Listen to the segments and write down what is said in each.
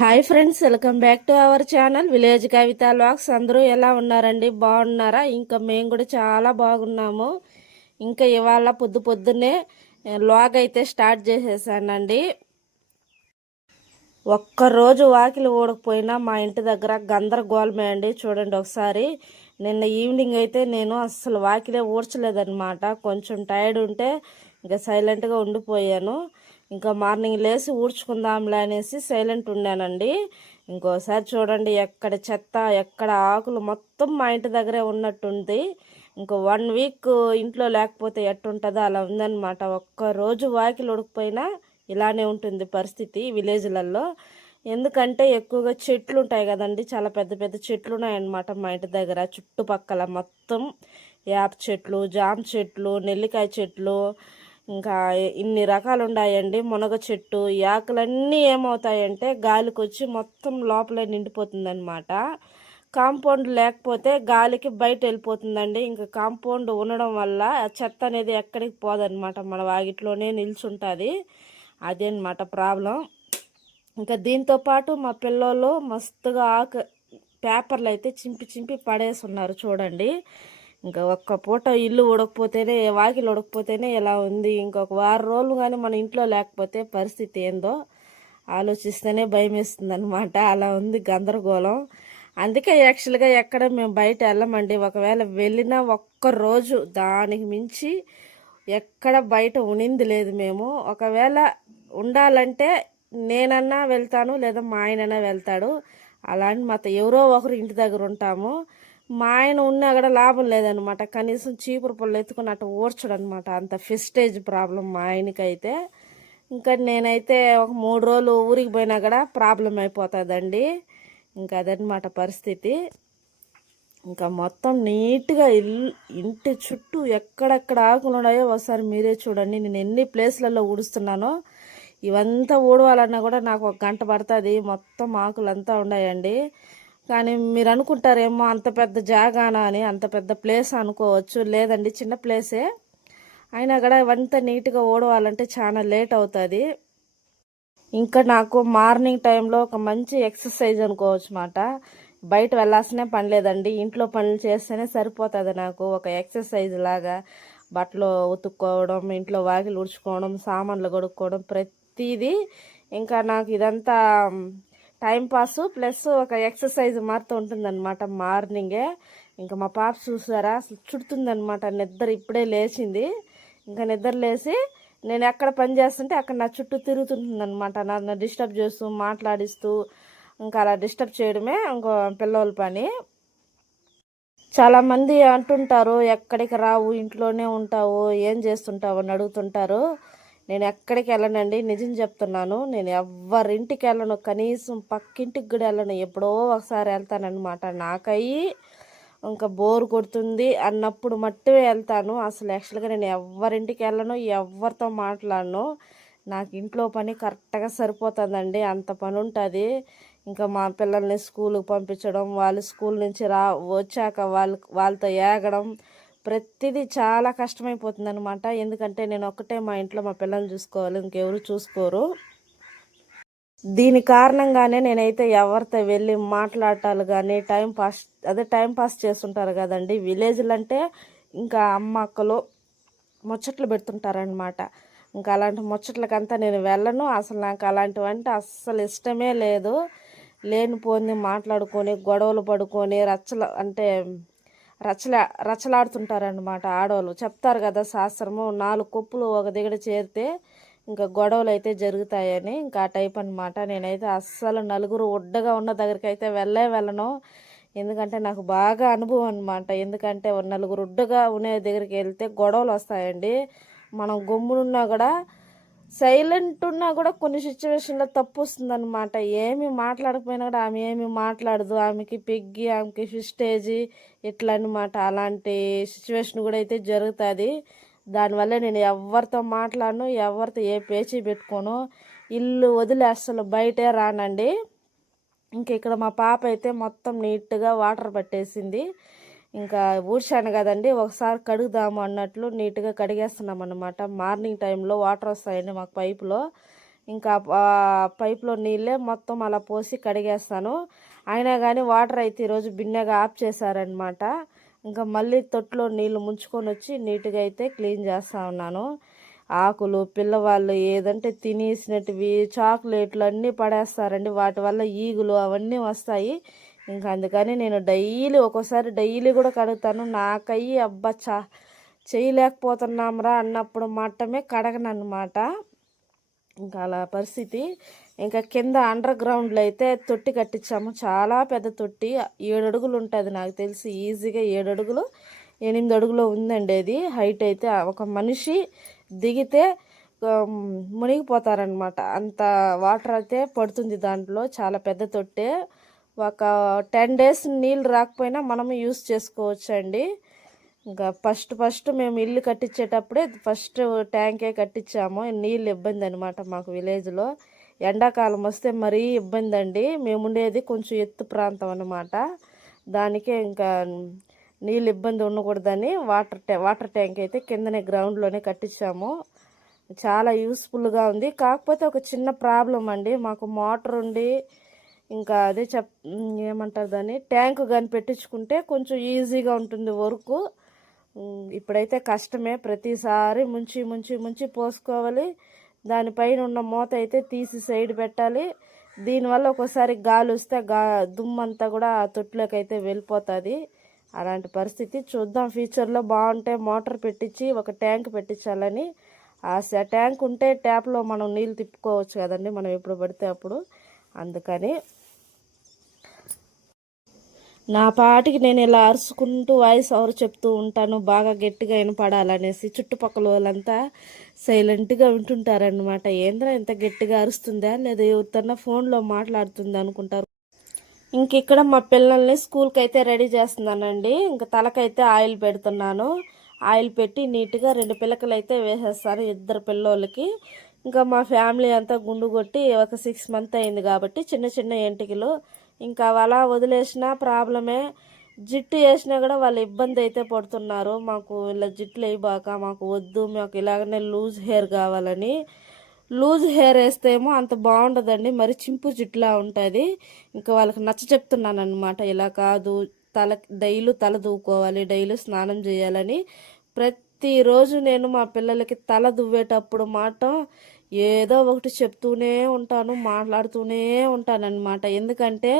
Hi friends, welcome back to our channel village Kavitha vlogs. అందరూ ఎలా ఉన్నారండి? బాగున్నారా? ఇంకా మేము కూడా చాలా బాగున్నాము. ఇంకా ఇవాళ పొద్దున్నే వ్లాగ్ అయితే స్టార్ట్ చేసేసానండి. ఒక్కరోజు వాకిలి ఊడకపోయినా మా ఇంటి దగ్గర గందరగోళమే అండి. చూడండి ఒకసారి. నిన్న ఈవినింగ్ అయితే నేను అస్సలు వాకిలే ఊడ్చలేదన్నమాట. కొంచెం టైర్డ్ ఉంటే ఇంకా సైలెంట్గా ఉండిపోయాను. ఇంకా మార్నింగ్ లేచి ఊడ్చుకుందాంలే అనేసి సైలెంట్ ఉన్నానండి. ఇంకోసారి చూడండి, ఎక్కడ చెత్త ఎక్కడ ఆకులు మొత్తం మా ఇంటి దగ్గరే ఉన్నట్టుంది. ఇంకో 1 వీక్ ఇంట్లో లేకపోతే ఎట్టుంటుందో అలా ఉందన్నమాట. ఒక్కరోజు వాకిలు ఉడకపోయినా ఇలానే ఉంటుంది పరిస్థితి విలేజ్లలో. ఎందుకంటే ఎక్కువగా చెట్లు ఉంటాయి కదండి, చాలా పెద్ద పెద్ద చెట్లు ఉన్నాయన్నమాట మా ఇంటి దగ్గర. చుట్టుపక్కల మొత్తం యాప చెట్లు, జామ చెట్లు, నెల్లికాయ చెట్లు, ఇంకా ఇన్ని రకాలు ఉన్నాయండి. మునగ చెట్టు. ఈ ఆకులన్నీ ఏమవుతాయంటే గాలికి వచ్చి మొత్తం లోపలే నిండిపోతుందన్నమాట. కాంపౌండ్ లేకపోతే గాలికి బయట వెళ్ళిపోతుందండి. ఇంకా కాంపౌండ్ ఉండడం వల్ల చెత్త అనేది ఎక్కడికి పోదన్నమాట, మన వాకిట్లోనే నిల్చుంటుంది. అదే అనమాట ప్రాబ్లం. ఇంకా దీంతో పాటు మా పిల్లలు మస్తుగా పేపర్లు అయితే చింపి చింపి పడేసి ఉన్నారు చూడండి. ఇంకా ఒక్క పూట ఇల్లు ఉడకపోతేనే, వాకిలు ఉడకపోతేనే ఇలా ఉంది. ఇంకొక వారం రోజులు కానీ మన ఇంట్లో లేకపోతే పరిస్థితి ఏందో ఆలోచిస్తేనే భయం వేస్తుంది అనమాట. అలా ఉంది గందరగోళం. అందుకే యాక్చువల్గా ఎక్కడ మేము బయట వెళ్ళమండి. ఒకవేళ వెళ్ళినా ఒక్కరోజు దానికి మించి ఎక్కడ బయట ఉనింది లేదు మేము. ఒకవేళ ఉండాలంటే నేనన్నా వెళ్తాను, లేదా మా ఆయనన్నా వెళ్తాడు. అలాంటి మాతో ఎవరో ఒకరు ఇంటి దగ్గర ఉంటాము. మా ఆయన ఉన్నా కూడా లాభం లేదనమాట. కనీసం చీపురు పళ్ళు ఎత్తుకుని అట్లా ఓడ్చడు అనమాట. అంత ఫిస్టేజ్ ప్రాబ్లం మా ఆయనకైతే. ఇంకా నేనైతే ఒక 3 రోజులు ఊరికి పోయినా కూడా ప్రాబ్లం అయిపోతుందండి. ఇంకా అదనమాట పరిస్థితి. ఇంకా మొత్తం నీట్గా ఇంటి చుట్టూ ఎక్కడెక్కడ ఆకులు ఉన్నాయో ఒకసారి మీరే చూడండి. నేను ఎన్ని ప్లేస్లలో ఊడుస్తున్నానో. ఇవంతా ఊడవాలన్నా కూడా నాకు 1 గంట పడుతుంది. మొత్తం ఆకులంతా ఉన్నాయండి. కానీ మీరు అనుకుంటారేమో అంత పెద్ద జాగానా అని, అంత పెద్ద ప్లేస్ అనుకోవచ్చు. లేదండి, చిన్న ప్లేసే. అయినా కూడా ఇవంతా నీట్గా ఊడవాలంటే చాలా లేట్ అవుతుంది. ఇంకా నాకు మార్నింగ్ టైంలో ఒక మంచి ఎక్సర్సైజ్ అనుకోవచ్చు మాట. బయట వెళ్ళాల్సిన పని లేదండి, ఇంట్లో పనులు చేస్తేనే సరిపోతుంది నాకు. ఒక ఎక్సర్సైజ్ లాగా బట్టలు ఉతుక్కోవడం, ఇంట్లో వాకిలు ఉడుచుకోవడం, సామాన్లు కడుక్కోవడం, ప్రతిదీ ఇంకా నాకు ఇదంతా టైం పాస్ ప్లస్ ఒక ఎక్సర్సైజ్ మారుతూ ఉంటుందన్నమాట మార్నింగే. ఇంకా మా పాప చూసారా, చుడుతుందనమాట నిద్ర. ఇప్పుడే లేచింది. ఇంకా నిద్ర లేచి నేను ఎక్కడ పని చేస్తుంటే అక్కడ నా చుట్టూ తిరుగుతుంటుందన్నమాట. నన్ను డిస్టర్బ్ చేస్తూ మాట్లాడిస్తూ. ఇంకా అలా డిస్టర్బ్ చేయడమే ఇంకో పిల్లల పని. చాలామంది అంటుంటారు, ఎక్కడికి రావు, ఇంట్లోనే ఉంటావు, ఏం చేస్తుంటావు అని అడుగుతుంటారు. నేను ఎక్కడికి వెళ్ళనండి, నిజం చెప్తున్నాను. నేను ఎవరింటికి వెళ్ళను, కనీసం పక్కింటికి కూడా వెళ్ళను. ఎప్పుడో ఒకసారి వెళ్తానమాట. నాకయ్యి ఇంకా బోర్ కొడుతుంది అన్నప్పుడు మట్టే వెళ్తాను. అసలు యాక్చువల్గా నేను ఎవరింటికి వెళ్ళను, ఎవరితో మాట్లాడను. నాకు ఇంట్లో పని కరెక్ట్గా సరిపోతుందండి. అంత పని ఉంటుంది. ఇంకా మా పిల్లల్ని స్కూల్కి పంపించడం, వాళ్ళు స్కూల్ నుంచి వచ్చాక వాళ్ళతో ఏగడం, ప్రతిదీ చాలా కష్టమైపోతుంది అనమాట. ఎందుకంటే నేను ఒక్కటే మా ఇంట్లో మా పిల్లల్ని చూసుకోవాలి, ఇంకెవరు చూసుకోరు. దీని కారణంగానే నేనైతే ఎవరితో వెళ్ళి మాట్లాడటాలు కానీ టైం పాస్ చేస్తుంటారు కదండి విలేజ్లు అంటే. ఇంకా అమ్మ అక్కలు ముచ్చట్లు పెడుతుంటారనమాట. ఇంకా అలాంటి ముచ్చట్లకంతా నేను వెళ్ళను. అసలు నాకు అలాంటివంటే అస్సలు ఇష్టమే లేదు. లేనిపోని మాట్లాడుకొని గొడవలు పడుకొని రచ్చలాడుతుంటారనమాట ఆడవాళ్ళు. చెప్తారు కదా శాస్త్రము, 4 కొప్పులు ఒక దగ్గర చేరితే ఇంకా గొడవలు అయితే జరుగుతాయని. ఇంకా ఆ టైప్ అనమాట. నేనైతే అస్సలు నలుగురు ఒడ్డగా ఉన్న దగ్గరికి అయితే వెళ్ళను. ఎందుకంటే నాకు బాగా అనుభవం అనమాట. ఎందుకంటే నలుగురు ఒడ్డుగా ఉండే దగ్గరికి వెళ్తే గొడవలు వస్తాయండి. మనం గమ్మునున్నా కూడా, సైలెంట్ ఉన్నా కూడా కొన్ని సిచ్యువేషన్లో తప్పు వస్తుందన్నమాట. ఏమి మాట్లాడకపోయినా కూడా ఆమె ఏమి మాట్లాడదు, ఆమెకి పెగ్గి, ఆమెకి ఫిస్టేజీ ఇట్లా అనమాట. అలాంటి సిచ్యువేషన్ కూడా అయితే జరుగుతుంది. దానివల్ల నేను ఎవరితో మాట్లాడను, ఎవరితో ఏ పేచీ పెట్టుకోను. ఇల్లు వదిలి అస్సలు బయటే రానండి. ఇంక ఇక్కడ మా పాప అయితే మొత్తం నీట్గా వాటర్ పట్టేసింది. ఇంకా ఊడ్చాను కదండి, ఒకసారి కడుగుదాము అన్నట్లు నీట్గా కడిగేస్తున్నాం అన్నమాట. మార్నింగ్ టైంలో వాటర్ వస్తాయండి మాకు పైపులో. ఇంకా పైప్లో నీళ్ళే మొత్తం అలా పోసి కడిగేస్తాను. అయినా కానీ వాటర్ అయితే ఈరోజు బిన్నెగా ఆఫ్ చేశారనమాట. ఇంకా మళ్ళీ తొట్టులో నీళ్ళు ముంచుకొని వచ్చి నీట్గా అయితే క్లీన్ చేస్తూ ఉన్నాను. ఆకులు పిల్లవాళ్ళు ఏదంటే తినేసినట్టువి చాక్లెట్లు అన్నీ పడేస్తారండి. వాటి వల్ల ఈగులు అవన్నీ వస్తాయి. ఇంకా అందుకని నేను ఒక్కోసారి డైలీ కూడా కడుగుతాను. నాకయ్యి అబ్బా చేయలేకపోతున్నాంరా అన్నప్పుడు మాత్రమే కడగనన్నమాట. ఇంకా అలా పరిస్థితి. ఇంకా కింద అండర్ గ్రౌండ్లో అయితే తొట్టి కట్టించాము. చాలా పెద్ద తొట్టి, 7 అడుగులు ఉంటుంది నాకు తెలిసి. ఈజీగా 7 అడుగులు 8 అడుగులో ఉందండి అది. హైట్ అయితే ఒక మనిషి దిగితే మునిగిపోతారనమాట. అంత వాటర్ అయితే పడుతుంది దాంట్లో. చాలా పెద్ద తొట్టే. ఒక 10 డేస్ నీళ్ళు రాకపోయినా మనము యూస్ చేసుకోవచ్చు అండి. ఇంకా ఫస్ట్ మేము ఇల్లు కట్టించేటప్పుడే ఫస్ట్ ట్యాంకే కట్టించాము. నీళ్ళు ఇబ్బంది అనమాట మాకు విలేజ్లో. ఎండాకాలం వస్తే మరీ ఇబ్బంది అండి. మేము ఉండేది కొంచెం ఎత్తు ప్రాంతం అన్నమాట. దానికే ఇంకా నీళ్ళు ఇబ్బంది ఉండకూడదని వాటర్ ట్యాంక్ అయితే కిందనే గ్రౌండ్లోనే కట్టించాము. చాలా యూస్ఫుల్గా ఉంది. కాకపోతే ఒక చిన్న ప్రాబ్లం అండి, మాకు మోటార్ ఉండి ఇంకా అదే ఏమంటారు దాన్ని, ట్యాంకు కానీ పెట్టించుకుంటే కొంచెం ఈజీగా ఉంటుంది వర్క్. ఇప్పుడైతే కష్టమే. ప్రతిసారి ముంచి పోసుకోవాలి. దానిపైన ఉన్న మూత అయితే తీసి సైడ్ పెట్టాలి. దీనివల్ల ఒక్కోసారి గాలి వస్తే దుమ్మంతా కూడా తొట్టులోకి అయితే వెళ్ళిపోతుంది. అలాంటి పరిస్థితి. చూద్దాం ఫ్యూచర్లో బాగుంటే మోటార్ పెట్టించి ఒక ట్యాంక్ పెట్టించాలని ఆశ. ట్యాంక్ ఉంటే ట్యాప్లో మనం నీళ్ళు తిప్పుకోవచ్చు కదండి మనం ఎప్పుడు పడితే అప్పుడు. అందుకని నా పాటికి నేను ఇలా అరుచుకుంటూ వాయిస్ ఓవర్ చెప్తూ ఉంటాను, బాగా గట్టిగా వినపడాలనేసి. చుట్టుపక్కల వాళ్ళంతా సైలెంట్గా వింటుంటారనమాట. ఏంద్రా ఇంత గట్టిగా అరుస్తుందా లేదా ఎవరితోన్నా ఫోన్లో మాట్లాడుతుందా అనుకుంటారు. ఇంక ఇక్కడ మా పిల్లల్ని స్కూల్కి అయితే రెడీ చేస్తున్నానండి. ఇంకా తలకైతే ఆయిల్ పెడుతున్నాను. ఆయిల్ పెట్టి నీట్గా 2 పిలకలు అయితే వేసేస్తాను 2 పిల్లోళ్ళకి. ఇంకా మా ఫ్యామిలీ అంతా గుండు కొట్టి ఒక 6 మంత్ అయింది కాబట్టి చిన్న ఎంటికలు. ఇంకా అలా వదిలేసినా ప్రాబ్లమే. జిట్టు వేసినా కూడా వాళ్ళు ఇబ్బంది అయితే పడుతున్నారు. మాకు ఇలా జిట్లు వేయబాక, మాకు వద్దు, మాకు ఇలాగనే లూజ్ హెయిర్ కావాలని. లూజ్ హెయిర్ వేస్తేమో అంత బాగుండదండి, మరి చింపు జిట్లా ఉంటుంది. ఇంకా వాళ్ళకి నచ్చ చెప్తున్నాను అనమాట. ఇలా కాదు, డైలీ తల దూకోవాలి, డైలీ స్నానం చేయాలని. ప్రతిరోజు నేను మా పిల్లలకి తల దువ్వేటప్పుడు మాత్రం ఏదో ఒకటి చెప్తూనే ఉంటాను, మాట్లాడుతూనే ఉంటాను అనమాట. ఎందుకంటే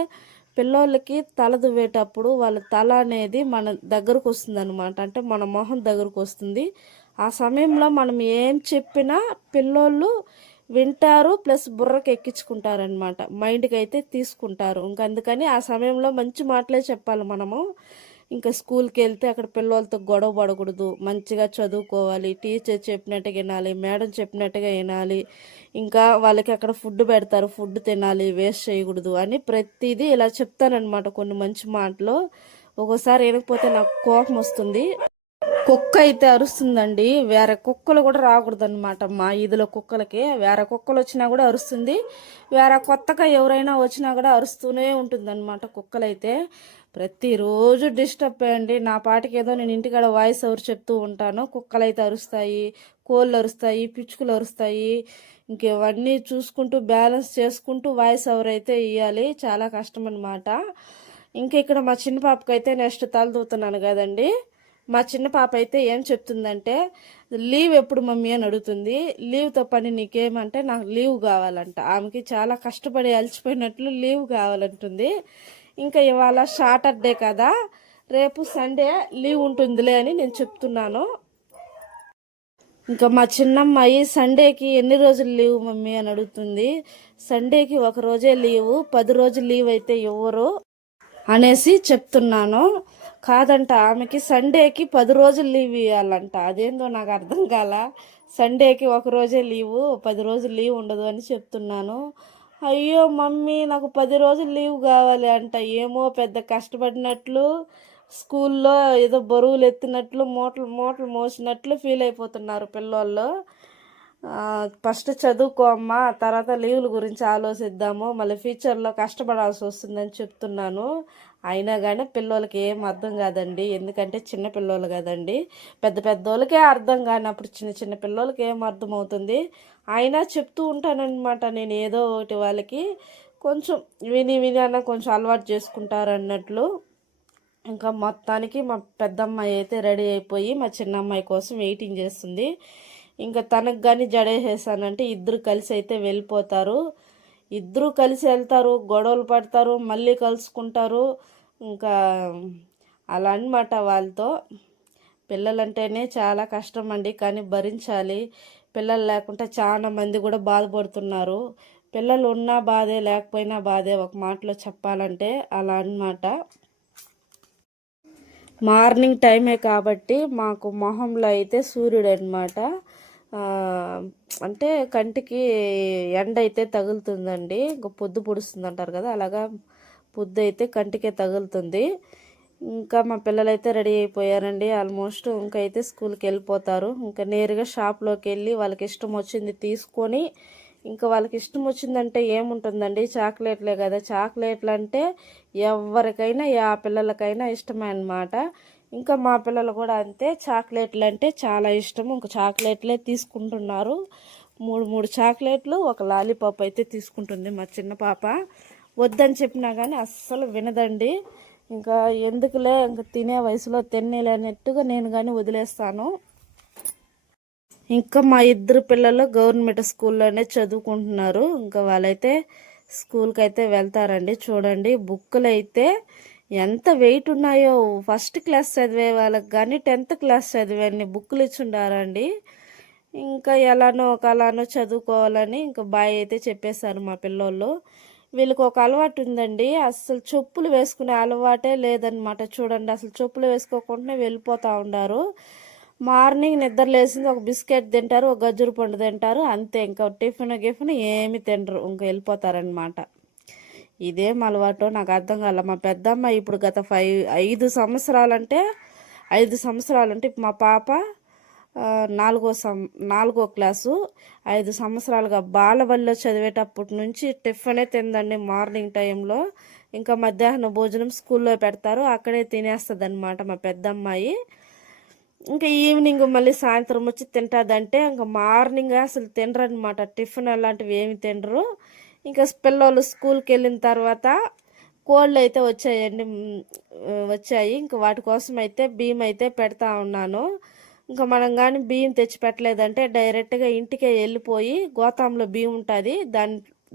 పిల్లోళ్ళకి తల దువ్వేటప్పుడు వాళ్ళ తల అనేది మన దగ్గరకు వస్తుంది అనమాట. అంటే మన మొహం దగ్గరకు వస్తుంది. ఆ సమయంలో మనం ఏం చెప్పినా పిల్లోళ్ళు వింటారు, ప్లస్ బుర్రకి ఎక్కించుకుంటారనమాట. మైండ్కి అయితే తీసుకుంటారు. ఇంకా అందుకని ఆ సమయంలో మంచి మాటలే చెప్పాలి మనము. ఇంకా స్కూల్కి వెళ్తే అక్కడ పిల్లలతో గొడవ పడకూడదు, మంచిగా చదువుకోవాలి, టీచర్ చెప్పినట్టుగా వినాలి, మేడం చెప్పినట్టుగా వినాలి. ఇంకా వాళ్ళకి అక్కడ ఫుడ్ పెడతారు, ఫుడ్ తినాలి, వేస్ట్ చేయకూడదు అని ప్రతిదీ ఇలా చెప్తానమాట. కొన్ని మంచి మాటలు ఒక్కోసారి వినకపోతే నాకు కోపం వస్తుంది. కుక్క అయితే అరుస్తుందండి. వేరే కుక్కలు కూడా రాకూడదు అనమాట. మా ఈదులో కుక్కలకి వేరే కుక్కలు వచ్చినా కూడా అరుస్తుంది. వేరే కొత్తగా ఎవరైనా వచ్చినా కూడా అరుస్తూనే ఉంటుంది అనమాట. కుక్కలైతే ప్రతిరోజు డిస్టర్బ్ అయ్యండి. నా పాటికి ఏదో నేను ఇంటికాడ వాయిస్ ఓవర్ చెప్తూ ఉంటాను. కుక్కలు అయితే అరుస్తాయి, కోళ్ళు అరుస్తాయి, పిచ్చుకలు అరుస్తాయి. ఇంకేవన్నీ చూసుకుంటూ బ్యాలెన్స్ చేసుకుంటూ వాయిస్ ఓవర్ అయితే ఇవ్వాలి. చాలా కష్టం అనమాట. ఇంకా ఇక్కడ మా చిన్న పాపకైతే నెక్స్ట్ తల దూతున్నాను కదండి. మా చిన్న పాప అయితే ఏం చెప్తుందంటే, లీవ్ ఎప్పుడు మమ్మీ అని అడుగుతుంది. లీవ్తో పని నీకేమంటే, నాకు లీవ్ కావాలంట. ఆమెకి చాలా కష్టపడి అలసిపోయినట్లు లీవ్ కావాలంటుంది. ఇంకా ఇవాళ సాటర్డే కదా, రేపు సండే లీవ్ ఉంటుందిలే అని నేను చెప్తున్నాను. ఇంకా మా చిన్నమ్మాయి సండేకి ఎన్ని రోజులు లీవ్ మమ్మీ అని అడుగుతుంది. సండేకి 1 రోజే లీవు, 10 రోజులు లీవ్ అయితే ఇవ్వరు అనేసి చెప్తున్నాను. కాదంట, ఆమెకి సండేకి 10 రోజులు లీవ్ ఇవ్వాలంట. అదేందో నాకు అర్థం కాల. సండేకి 1 రోజే లీవు, 10 రోజులు లీవ్ ఉండదు అని చెప్తున్నాను. అయ్యో మమ్మీ నాకు 10 రోజులు లీవ్ కావాలి అంట. ఏమో పెద్ద కష్టపడినట్లు, స్కూల్లో ఏదో బరువులు ఎత్తినట్లు, మూటలు మోసినట్లు ఫీల్ అయిపోతున్నారు పిల్లోళ్ళు. ఫస్ట్ చదువుకో అమ్మా, తర్వాత లీవుల గురించి ఆలోచిద్దాము, మళ్ళీ ఫ్యూచర్లో కష్టపడాల్సి వస్తుందని చెప్తున్నాను. అయినా కానీ పిల్లలకి ఏం అర్థం కాదండి. ఎందుకంటే చిన్న పిల్లలు కదండి. పెద్దోళ్ళకే అర్థం కానప్పుడు చిన్న పిల్లలకి ఏం అర్థమవుతుంది. అయినా చెప్తూ ఉంటానన్నమాట నేను ఏదో ఒకటి వాళ్ళకి, కొంచెం విని విని అన్న కొంచెం అలవాటు చేసుకుంటారు అన్నట్లు. ఇంకా మొత్తానికి మా పెద్దమ్మాయి అయితే రెడీ అయిపోయి మా చిన్నమ్మాయి కోసం వెయిటింగ్ చేస్తుంది. ఇంకా తనకు కానీ జడేసేసానంటే ఇద్దరు కలిసి అయితే వెళ్ళిపోతారు. ఇద్దరు కలిసి వెళ్తారు, గొడవలు పడతారు, మళ్ళీ కలుసుకుంటారు. ఇంకా అలా అన్నమాట వాళ్ళతో. పిల్లలంటేనే చాలా కష్టం అండి, కానీ భరించాలి. పిల్లలు లేకుంటే చాలా మంది కూడా బాధపడుతున్నారు. పిల్లలు ఉన్నా బాధే, లేకపోయినా బాధే, ఒక మాటలో చెప్పాలంటే అలా అన్నమాట. మార్నింగ్ టైమే కాబట్టి మాకు మొహంలో అయితే సూర్యుడు అనమాట, అంటే కంటికి ఎండ అయితే తగులుతుందండి. ఇంకా పొద్దు పొడుస్తుంది అంటారు కదా, అలాగా పొద్దు అయితే కంటికే తగులుతుంది. ఇంకా మా పిల్లలు అయితే రెడీ అయిపోయారండి ఆల్మోస్ట్. ఇంకా అయితే స్కూల్కి వెళ్ళిపోతారు. ఇంకా నేరుగా షాప్లోకి వెళ్ళి వాళ్ళకి ఇష్టం వచ్చింది తీసుకొని, ఇంకా వాళ్ళకి ఇష్టం వచ్చిందంటే ఏముంటుందండి, చాక్లెట్లే కదా. చాక్లెట్లు అంటే ఎవరికైనా పిల్లలకైనా ఇష్టమే అన్నమాట. ఇంకా మా పిల్లలు కూడా అంతే, చాక్లెట్లు అంటే చాలా ఇష్టం. ఇంకా చాక్లెట్లే తీసుకుంటున్నారు. మూడు చాక్లెట్లు, ఒక లాలీపాప్ అయితే తీసుకుంటుంది మా చిన్న పాప. వద్దని చెప్పినా కానీ అస్సలు వినదండి. ఇంకా ఎందుకులే, ఇంకా తినే వయసులో తినేలేనట్టుగా నేను కానీ వదిలేస్తాను. ఇంకా మా ఇద్దరు పిల్లలు గవర్నమెంట్ స్కూల్లోనే చదువుకుంటున్నారు. ఇంకా వాళ్ళైతే స్కూల్కి అయితే వెళ్తారండి. చూడండి బుక్కులు అయితే ఎంత వెయిట్ ఉన్నాయో. ఫస్ట్ క్లాస్ చదివే వాళ్ళకి కానీ 10th క్లాస్ చదివే బుక్కులు ఇచ్చుండారండి. ఇంకా ఎలానో ఒకలానో చదువుకోవాలని ఇంకా బాయ్ అయితే చెప్పేశారు మా పిల్లోళ్ళు. వీళ్ళకి ఒక అలవాటు ఉందండి, అసలు చెప్పులు వేసుకునే అలవాటే లేదనమాట. చూడండి, అసలు చెప్పులు వేసుకోకుండా వెళ్ళిపోతూ ఉన్నారు. మార్నింగ్ నిద్ర లేసింది ఒక బిస్కెట్ తింటారు, ఒక గజ్జురు పండు తింటారు, అంతే. ఇంకా టిఫిన్ ఏమి తినరు, ఇంకా వెళ్ళిపోతారనమాట. ఇదేం అలవాటు నాకు అర్థం కాల. మా పెద్దమ్మ ఇప్పుడు గత 5 సంవత్సరాలంటే 5 సంవత్సరాలంటే మా పాప 4వ క్లాసు. 5 సంవత్సరాలుగా బాలబడిలో చదివేటప్పటి నుంచి టిఫినే తిందండి మార్నింగ్ టైంలో. ఇంకా మధ్యాహ్నం భోజనం స్కూల్లో పెడతారు, అక్కడే తినేస్తుంది అనమాట మా పెద్దమ్మాయి. ఇంకా ఈవినింగ్ మళ్ళీ సాయంత్రం వచ్చి తింటుందంటే, ఇంకా మార్నింగ్ అసలు తినరు అనమాట, టిఫిన్ అలాంటివి ఏమి తినరు. ఇంకా పిల్లలు స్కూల్కి వెళ్ళిన తర్వాత కోళ్ళు అయితే వచ్చాయి. ఇంకా వాటి కోసం అయితే బియ్యం అయితే పెడతా ఉన్నాను. ఇంకా మనం కానీ బియ్యం తెచ్చి పెట్టలేదంటే డైరెక్ట్గా ఇంటికే వెళ్ళిపోయి గోతాంలో బియ్యం ఉంటుంది,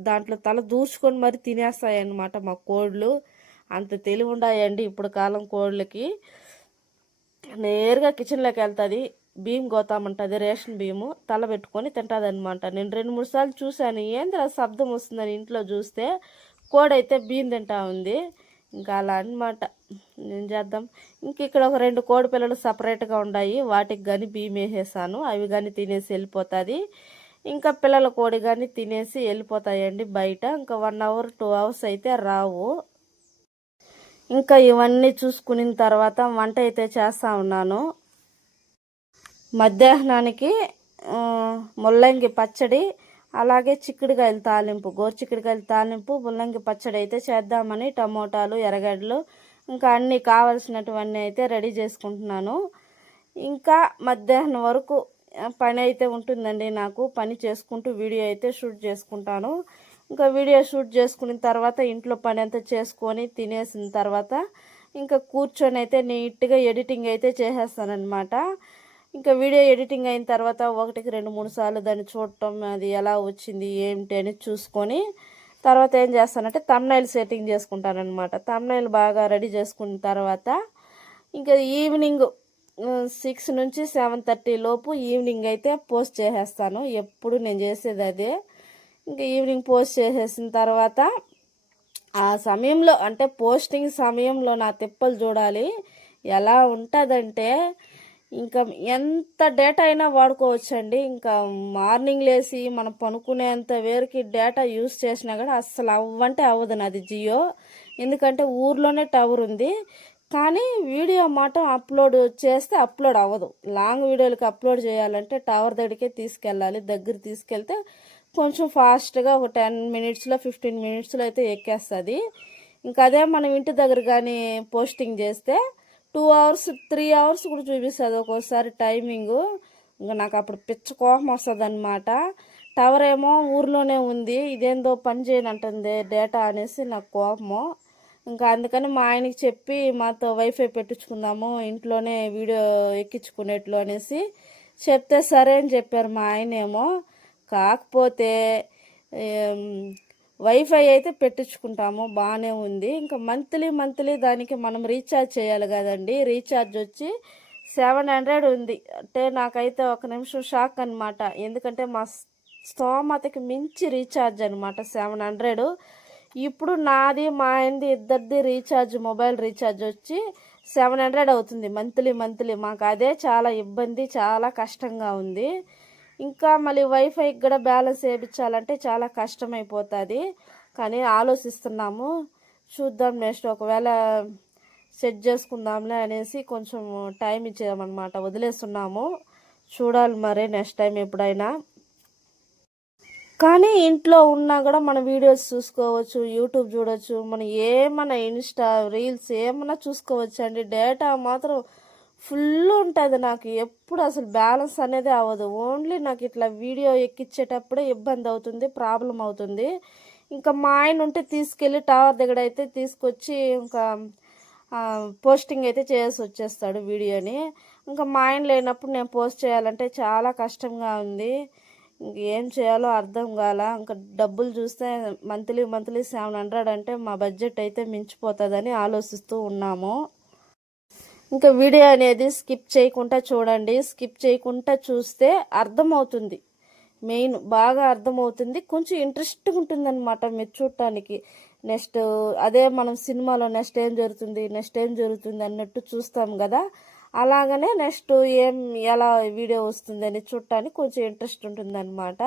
దాంట్లో తల దూర్చుకొని మరి తినేస్తాయి అన్నమాట మా కోళ్ళు. అంత తెలివి ఉన్నాయండి ఇప్పుడు కాలం కోళ్ళకి. నేరుగా కిచెన్లోకి వెళ్తుంది, బియ్యం గోతామంటుంది, రేషన్ బియ్యము తల పెట్టుకొని తింటుంది అనమాట. నేను 2-3 సార్లు చూశాను, ఏంది శబ్దం వస్తుందని ఇంట్లో చూస్తే కోడైతే బియ్యం తింటా ఉంది. ఇంకా అలా అనమాట, ఏం చేద్దాం. ఇంక ఇక్కడ ఒక 2 కోడి పిల్లలు సపరేట్గా ఉన్నాయి, వాటికి కానీ బియ్యం వేసేసాను, అవి కానీ తినేసి వెళ్ళిపోతుంది. ఇంకా పిల్లల కోడి కానీ తినేసి వెళ్ళిపోతాయండి బయట. ఇంకా 1 hour 2 hours అయితే రావు. ఇంకా ఇవన్నీ చూసుకున్న తర్వాత వంట అయితే చేస్తూ ఉన్నాను. మధ్యాహ్నానికి ముల్లంగి పచ్చడి, అలాగే చిక్కుడుకాయల తాలింపు, గోరుచిక్కుడుకాయల తాలింపు, ముల్లంగి పచ్చడి అయితే చేద్దామని టమోటాలు, ఎర్రగడ్డలు ఇంకా అన్నీ కావాల్సినటువన్నీ అయితే రెడీ చేసుకుంటున్నాను. ఇంకా మధ్యాహ్నం వరకు పని అయితే ఉంటుందండి నాకు. పని చేసుకుంటూ వీడియో అయితే షూట్ చేసుకుంటాను. ఇంకా వీడియో షూట్ చేసుకున్న తర్వాత ఇంట్లో పని అంతా చేసుకొని తినేసిన తర్వాత ఇంకా కూర్చొని అయితే నీట్గా ఎడిటింగ్ అయితే చేసేస్తానన్నమాట. ఇంకా వీడియో ఎడిటింగ్ అయిన తర్వాత 1కి 2-3 సార్లు దాన్ని చూడటం, అది ఎలా వచ్చింది ఏమిటి అని చూసుకొని తర్వాత ఏం చేస్తానంటే థంబ్నెయిల్ సెట్టింగ్ చేసుకుంటానన్నమాట. థంబ్నెయిల్ బాగా రెడీ చేసుకున్న తర్వాత ఇంకా ఈవినింగ్ 6 నుంచి 7:30 లోపు ఈవినింగ్ అయితే పోస్ట్ చేసేస్తాను. ఎప్పుడు నేను చేసేది అదే. ఇంకా ఈవినింగ్ పోస్ట్ చేసేసిన తర్వాత ఆ సమయంలో అంటే పోస్టింగ్ సమయంలో నా తిప్పలు చూడాలి ఎలా ఉంటుందంటే, ఇంకా ఎంత డేటా అయినా వాడుకోవచ్చండి. ఇంకా మార్నింగ్ లేసి మనం పనుకునేంత వేరుకి డేటా యూస్ చేసినా కూడా అస్సలు అవ్వంటే అవ్వదు నాది జియో. ఎందుకంటే ఊర్లోనే టవర్ ఉంది, కానీ వీడియో మాత్రం అప్లోడ్ చేస్తే అప్లోడ్ అవ్వదు. లాంగ్ వీడియోలకి అప్లోడ్ చేయాలంటే టవర్ దగ్గరికే తీసుకెళ్ళాలి. దగ్గర తీసుకెళ్తే కొంచెం ఫాస్ట్గా ఒక 10 minutesలో 15 minutesలో అయితే ఎక్కేస్తుంది. ఇంకా అదే మనం ఇంటి దగ్గర కానీ పోస్టింగ్ చేస్తే 2 hours 3 hours కూడా చూపిస్తుంది ఒక్కోసారి టైమింగు. ఇంకా నాకు అప్పుడు పిచ్చ కోపం వస్తుంది అనమాట. టవర్ ఏమో ఊర్లోనే ఉంది, ఇదేందో పని చేయనంటుంది డేటా అనేసి నాకు కోపము. ఇంకా అందుకని మా ఆయనకి చెప్పి మాతో వైఫై పెట్టించుకుందాము ఇంట్లోనే వీడియో ఎక్కించుకునేట్లు అనేసి చెప్తే సరే అని చెప్పారు మా ఆయనేమో. కాకపోతే వైఫై అయితే పెట్టించుకుంటాము, బాగానే ఉంది. ఇంకా మంత్లీ దానికి మనం రీఛార్జ్ చేయాలి కదండి. రీఛార్జ్ వచ్చి 700 ఉంది. అంటే నాకైతే ఒక నిమిషం షాక్ అనమాట. ఎందుకంటే మా స్తోమతకి మించి రీఛార్జ్ అనమాట 700. ఇప్పుడు నాది మా ఆయనది ఇద్దరిది రీఛార్జ్, మొబైల్ రీఛార్జ్ వచ్చి 700 అవుతుంది మంత్లీ. మాకు అదే చాలా ఇబ్బంది, చాలా కష్టంగా ఉంది. ఇంకా మళ్ళీ వైఫైకి కూడా బ్యాలెన్స్ వేయించాలంటే చాలా కష్టమైపోతుంది. కానీ ఆలోచిస్తున్నాము, చూద్దాం నెక్స్ట్ ఒకవేళ సెట్ చేసుకుందాంలే అనేసి కొంచెం టైం ఇచ్చామన్నమాట, వదిలేస్తున్నాము. చూడాలి మరి నెక్స్ట్ టైం ఎప్పుడైనా. కానీ ఇంట్లో ఉన్నా కూడా మన వీడియోస్ చూసుకోవచ్చు, యూట్యూబ్ చూడవచ్చు, మనం ఏమన్నా ఇన్స్టా రీల్స్ ఏమన్నా చూసుకోవచ్చు అండి. డేటా మాత్రం ఫుల్ ఉంటుంది నాకు, ఎప్పుడు అసలు బ్యాలెన్స్ అనేది అవ్వదు. ఓన్లీ నాకు ఇట్లా వీడియో ఎక్కించేటప్పుడే ఇబ్బంది అవుతుంది, ప్రాబ్లం అవుతుంది. ఇంకా మా ఆయన ఉంటే తీసుకెళ్ళి టవర్ దగ్గర అయితే తీసుకొచ్చి ఇంకా పోస్టింగ్ అయితే చేసి వచ్చేస్తాడు వీడియోని. ఇంకా మా ఆయన లేనప్పుడు నేను పోస్ట్ చేయాలంటే చాలా కష్టంగా ఉంది. ఇంకేం చేయాలో అర్థం కాల. ఇంకా డబ్బులు చూస్తే మంత్లీ 700 అంటే మా బడ్జెట్ అయితే మించిపోతుందని ఆలోచిస్తూ ఉన్నాము. ఇంకా వీడియో అనేది స్కిప్ చేయకుండా చూడండి. స్కిప్ చేయకుండా చూస్తే అర్థమవుతుంది, మెయిన్ బాగా అర్థమవుతుంది. కొంచెం ఇంట్రెస్ట్గా ఉంటుంది అనమాట మీరు చూడటానికి. నెక్స్ట్ అదే మనం సినిమాలో నెక్స్ట్ ఏం జరుగుతుంది అన్నట్టు చూస్తాం కదా, అలాగనే నెక్స్ట్ ఎలా వీడియో వస్తుంది అని చూడటానికి కొంచెం ఇంట్రెస్ట్ ఉంటుంది అనమాట.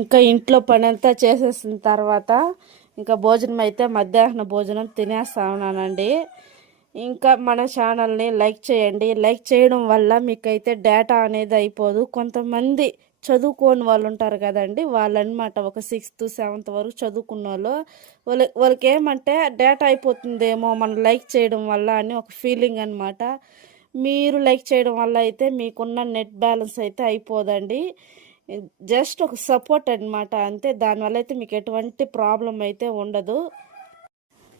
ఇంకా ఇంట్లో పని అంతా చేసేసిన తర్వాత ఇంకా భోజనం అయితే మధ్యాహ్న భోజనం తినేస్తా ఉన్నానండి. ఇంకా మన ఛానల్ని లైక్ చేయండి. లైక్ చేయడం వల్ల మీకైతే డేటా అనేది అయిపోదు. కొంతమంది చదువుకోని వాళ్ళు ఉంటారు కదండి, వాళ్ళనమాట ఒక 6th 7th వరకు చదువుకున్న వాళ్ళకి ఏమంటే డేటా అయిపోతుందేమో మనం లైక్ చేయడం వల్ల అని ఒక ఫీలింగ్ అనమాట. మీరు లైక్ చేయడం వల్ల అయితే మీకున్న నెట్ బ్యాలెన్స్ అయితే అయిపోదండి. జస్ట్ ఒక సపోర్ట్ అనమాట అంతే. దానివల్ల అయితే మీకు ఎటువంటి ప్రాబ్లం అయితే ఉండదు.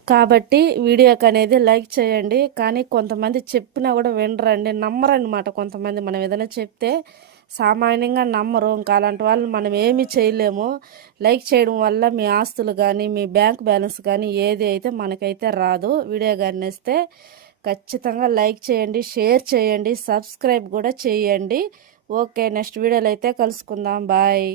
కాబట్టి వీడియోకి అనేది లైక్ చేయండి. కానీ కొంతమంది చెప్పినా కూడా వినరండి, నమ్మరన్నమాట. కొంతమంది మనం ఏదైనా చెప్తే సామాన్యంగా నమ్మరు. ఇంకా అలాంటి వాళ్ళు మనం ఏమీ చేయలేము. లైక్ చేయడం వల్ల మీ ఆస్తులు కానీ మీ బ్యాంక్ బ్యాలెన్స్ కానీ ఏది అయితే మనకైతే రాదు. వీడియో కానీ నేస్తే ఖచ్చితంగా లైక్ చేయండి, షేర్ చేయండి, సబ్స్క్రైబ్ కూడా చేయండి. ఓకే, నెక్స్ట్ వీడియోలో అయితే కలుసుకుందాం. బాయ్.